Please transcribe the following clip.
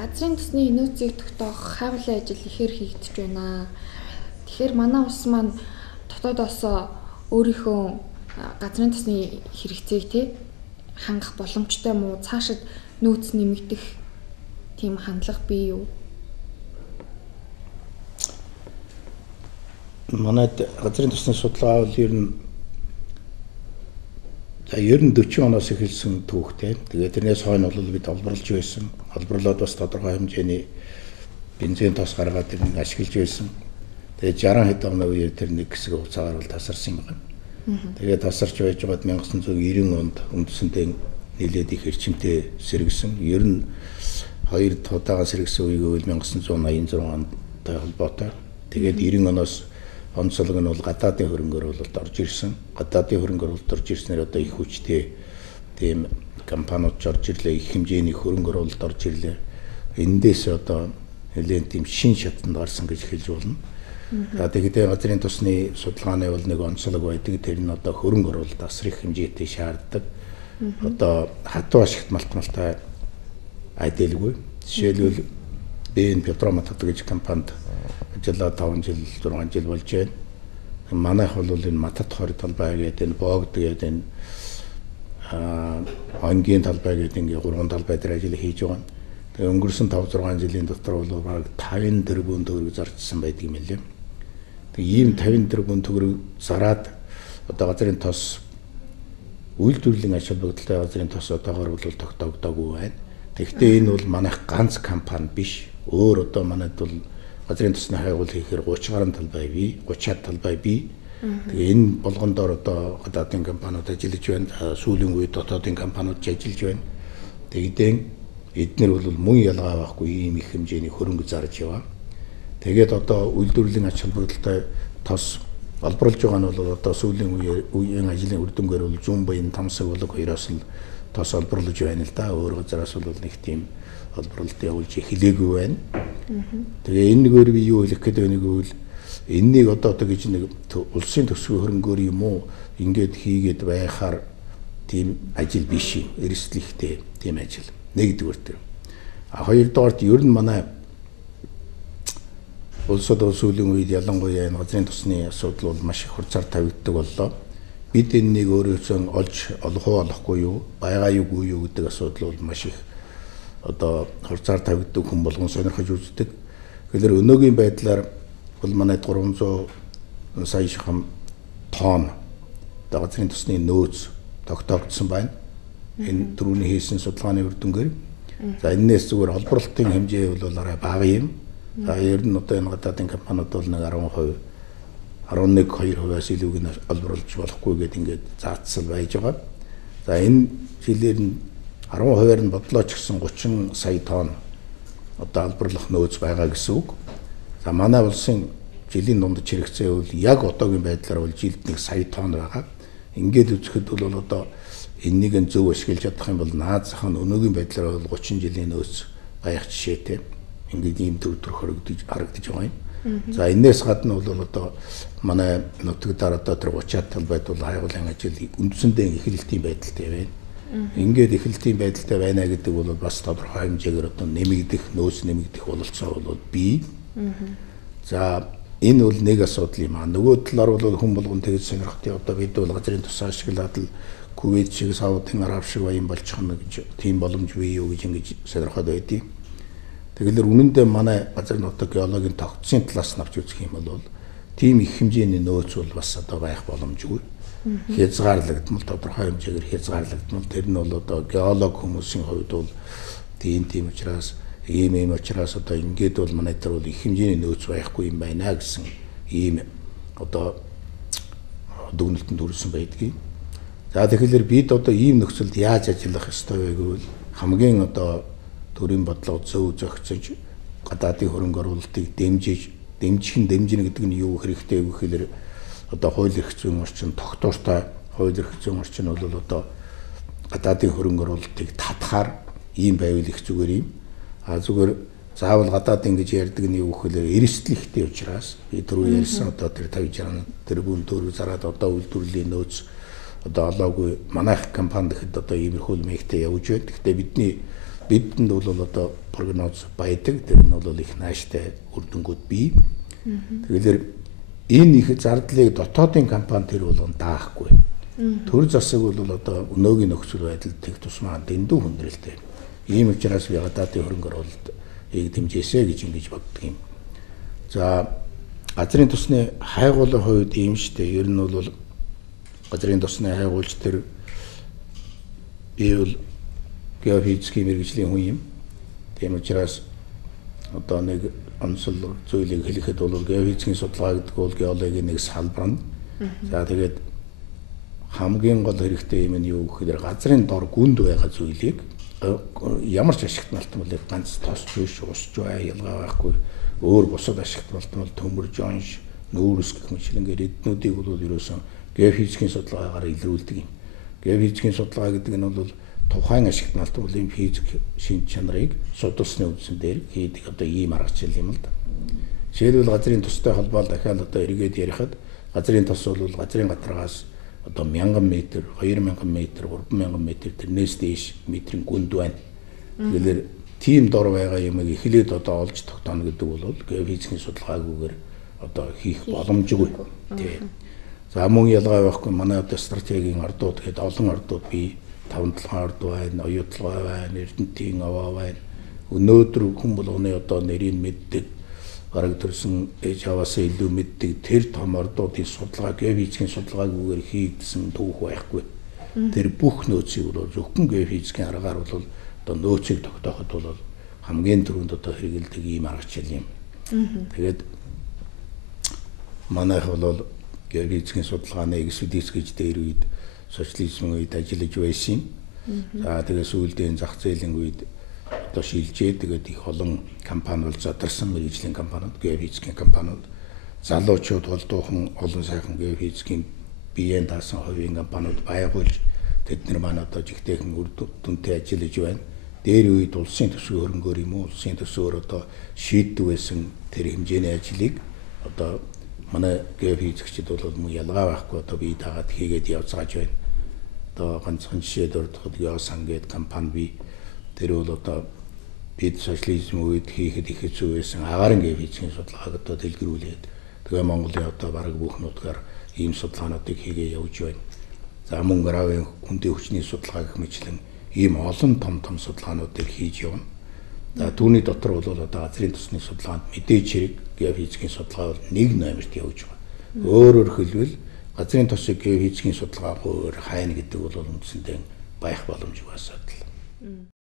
газрын төсний нөөцийг тогтоох хайвлын ажил ихээр хийгдэж байна. Тэгэхээр манай улс маань дотоодоос өөрийнхөө газрын төсний хэрэгцээг тий хангах боломжтой мó цаашид нөөц нэмэгдэх тийм хандлага бий юу? Манайд газрын төсний судалгаа бол ер нь 40 оноос эхэлсэн түүхтэй. Тэгээд тэрнээс хойно бол бид олборлож байсан. Олборлоод бас тодорхой хэмжээний бензин тос гаргаад тэрнийг ашиглаж байсан. Тэгээд 60 хэд оны үеэр тэр нэг хэсэг хугацаагаар бол тасарсан юм байна. Тэгээд тасарч байж байгаад 1990 онд үндсэндээ нэлээд их эрчимтэй сэргсэн. Ер нь хоёр удаахан сэргсэн үеиг бол 1986 онтой холбоотой. Тэгээд 90 оноос онцлог нь бол гадаадын хөрөнгө оруулалт орж ирсэн. Гадаадын хөрөнгө оруулалт орж ирснээр одоо их хүчтэй тийм компаниуд орж ирлээ, их хэмжээний хөрөнгө оруулалт орж ирлээ. Эндээс одоо нэлээд тийм шин шатанд гарсан гэж хэлж болно. За тэгээд газрын тосны судалгааны бол нэг онцлог байдаг. Тэр нь одоо хөрөнгө оруулалт асар их хэмжээтэй шаарддаг. Одоо хатуу ашигт малтмалтай айдэлгүй. Жишээлбэл БН Петромат гэж компанид ажиллаа 5 жил 6 жил болж байна. Манайх бол энэ матад хориг талбай гэдэг энэ боогд гэдэг энэ ангийн талбай гэдэг ингээ 3 талбай дээр ажил хийж байгаа. Тэгээ өнгөрсөн 5 6 жилийн дотор бол бараг 50 тэрбум төгрөг зарчсан байдаг юм лээ. Тэгээ ийм 50 тэрбум төгрөг зараад одоо газрын тос үйлдвэрлэлийн ач холбогдолтой газрын тос одоогоор бол тогтоогдоогүй байна. Тэгэхдээ энэ бол манайх ганц компани биш. Өөр одоо манайд бол газрын тосны хайгуул хийхээр 30 гаруй талбай бий, 30-аад талбай бий. Тэгээ энэ болгондоор одоо гадаадын компаниуд ажиллаж байна. Сүүлийн үед дотоодын компаниуд ажиллаж байна. Тэгдэн эдгээр бол мөн ялгаа байхгүй ийм их хэмжээний хөрөнгө зарж яваа. Тэгээд одоо үйлдвэрлэлийн ач холбогдолтой тос олборлож байгаа нь бол одоо сүүлийн үеийн ажлын үр дүнгээр бол зүүн баян тамсаг болог хоёроос л тос олборлож байна л да. Өөр газараас бол нэг тийм олборлолт явуулж эхлээгүй байна. Тэгээ энэ нэгээр би юу хэлэх гээд байна гэвэл энэнийг одоо гэж нэг улсын төсвийн хөрөнгөөр юм уу ингээд хийгээд байхаар тийм ажил биш юм. Эрсдлихтэй тийм ажил. Нэгдүгээр тэр. Хоёрдугаарт ер нь манай улсад сүүлийн үед ялангуяа энэ газрын тосны асуудал бол маш их хурцаар тавигддаг боллоо. Бид энэнийг өөрөөсөө олж олохгүй юу, байгаа юугүй юу гэдэг асуудал бол маш их одоо хурцаар тавигддаг хүн болгон сонирхож үздэг. Тэгэхээр өнөөгийн байдлаар бол манай 300 сая шахам тонн газрын тосны нөөц тогтоогдсон байна. Энэ түрүүний хийсэн судалгааны үр дүнгээр. За энэс зүгээр холборлолтын хэмжээ бол арай бага юм. За ер нь одоо энэ гадаадын компаниуд бол нэг 10%, 11-2%-аас илүүг нь олборлож болохгүй гэдэг ингээд заацсан байж байгаа. За энэ жилээр нь 10%-аар нь бодлооч гэсэн 30 сая тонн одоо олборлох нөөц байгаа гэсэн үг. За манай улсын жилийн дунд хэрэгцээ бол яг одоогийн байдлаар бол жилд 1 сая тонн байгаа. Ингээд үзэхэд бол одоо энийг нь зөв ашиглаж чадах юм бол наазах нь өнөөгийн байдлаар бол 30 жилийн нөөц байх жишээтэй. Ингээд ийм төр харагдаж байгаа юм. За энэс гадна бол одоо манай нутагтаар одоо тэр 30-аад талбайд бол хайгуулын ажил үндсэндээ эхлэлтийн байдалтай байна. Ингээд эхлэлтийн байдалтай байна гэдэг бол бас тодорхой хэмжээгээр одоо нэмэгдэх, нөөц нэмэгдэх бололцоо бол бий. За энэ бол нэг асуудал юм аа. Нөгөө талаар бол хүн болгон тэгж сонирхтыг одоо бид бол газрын тус ашиглаад л Кувейт шиг, Саудын Араб шиг баян болчих нь гэж тийм боломж бий юу гэж ингэж сонирхоод байдیں۔ Тэгэхээр үнэндээ манай газрын одоо геологийн тогтцын талаас нь авч үзэх юм бол тийм их хэмжээний нөөц бол бас одоо байх боломжгүй. Хязгаарлагдмал тодорхой хэмжээгээр хязгаарлагдмал тэр нь бол одоо геолог хүмүүсийн хувьд бол тийм учраас ийм учраас одоо ингээд бол манай дээр бол их хэмжээний нөөц байхгүй юм байна гэсэн ийм одоо дүгнэлтэнд хүрсэн байдгийг. За тэгэхээр бид одоо ийм нөхцөлд яаж ажиллах ёстой вэ гэвэл хамгийн одоо төрийн бодлого зөв зохицож гадаадын хөрөнгө оруулалтыг дэмжинэ гэдэг нь юу хэрэгтэй вэ гэхээр одоо хууль эрх зүйн орчин тогтвортой хууль эрх зүйн орчин бол одоо гадаадын хөрөнгө оруулалтыг татахаар ийм байвал их зүгээр юм. Зүгээр заавал гадаад ингэж ярьдаг нь юу гэхээр эрсдлихтэй учраас би түрүү ярьсан одоо тэр 50-60 тэрбум төгрөг зараад одоо үйлдвэрлэлийн нөөц одоо олоогүй манайх компани гэхэд одоо иймэрхүү мэгтэй явж байна. Гэхдээ бидний бидэнд бол одоо прогноз баядаг. Тэр нь бол их нааштай үр дүнгууд бий. Тэгэхээр энэ их зардлыг дотоодын компани тэр болгон даахгүй. Төр засаг бол одоо өнөөгийн нөхцөл байдал тех тусмаа дэндүү хүндрэлтэй. Ийм учраас би гадаадын хөрөнгө оруулалт дэмжээсэй гэж ингэж боддог юм. За газрын тосны хайгуулын хувьд ийм штэ. Ер нь бол газрын тосны хайгуулч тэр би бол геофизикийн мэргэжлийн хүн юм. Тийм учраас одоо нэг онцлог зүйлийг хэлэхэд бол геофизикийн судалгаа гэдэг бол геологийн нэг салбар нь. За тэгээд хамгийн гол хэрэгтэй юм нь юу гэхээр газрын дор гүнд байгаа зүйлийг ямар ч ашигт малтмал ганц тосч биш, усч бай, ялгаа байхгүй. Өөр бусад ашигт малтмал төмөрж онш, нүүрс гэх мэт ингээд эднүүдийг бол ерөөсөн геофизикийн судалгаагаар илрүүлдэг юм. Геофизикийн судалгаа гэдэг нь бол тухайн ашигт малтмалын физик шинж чанарыг судалсны үндсэн дээр хийдэг одоо ийм аргачлал юм л да. Жишээлбэл газрын тостой холбоо дахиад одоо эргээд ярихад газрын тос бол газрын гадаргаас одоо 1000 м, 2000 м, 3000 м тэрнээс дээш метрийн гүнд байна. Тэгэхээр тийм дор байгаа юмыг эхлээд одоо олж тогтооно гэдэг бол геофизикийн судалгаагүйгээр одоо хийх боломжгүй. Тийм. За мөн ялгаа байхгүй манай одоо стратегийн ордууд гэдэг олон ордууд бий. 5-7 орд байна, оюутлогой байна, Эрдэнэтийн аваа байна. Өнөөдөр хүн болгоны одоо нэрийг мэддэг, гараг төрсөн ээж аваасаа илүү мэддэг тэр том ордуудын судалгаа геофизикийн судалгаагүйгээр хийгдсэн түүх байхгүй. Тэр бүх нөөцийг бол зөвхөн геофизикийн аргаар бол одоо нөөцийг тогтооход бол хамгийн түрүүнд одоо хэрэгэлдэг ийм аргачлал юм. Тэгээд манайх бол геофизикийн судалгааны экспедиц гэж дээр үед социализмын үед ажиллаж байсан. За тэгээд сүүлдээ зах зээлийн үед одоо шилжээ. Тэгээд их олон компаниуд задарсан мэргэжлийн компаниуд, геофизикийн компаниуд, залуучууд голдуухан олон сайхан геофизикийн биеийн даасан хувийн компаниуд байгуулж тэд нар маань одоо жигтэйхэн үр дүнтэй ажиллаж байна. Дээр үед улсын төсвийн хөрөнгөөр юм уу, улсын төсвөөр одоо шийддэг байсан тэр хэмжээний ажлыг одоо манай геофизикчид бол мөн ялгаа байхгүй одоо бие дагаад хийгээд явцгааж байна. Одоо ганцхан жишээд өрдөхөд Геосан гэдэг компани бий. Тэр бол одоо бид социализм үед хийхэд их хэцүү байсан агаарын геофизикийн судалгааг одоо дэлгэрүүлээд тэгээ Монголын одоо бараг бүх нутгаар ийм судалгаануудыг хийгээ явж байна. За мөн гравийн хүндийн хүчний судалгаа гэх мэтлэн ийм олон том судалгаануудыг хийж явна. За түүний дотор бол одоо газрын тосны судалгаанд мэдээж хэрэг геофизикийн судалгаа бол нэг номерт явж байгаа. Өөрөөр хэлбэл газрын тосыг геофизикийн судалгаагаар хайна гэдэг бол үндсэндээ байх боломжгүй асуудал.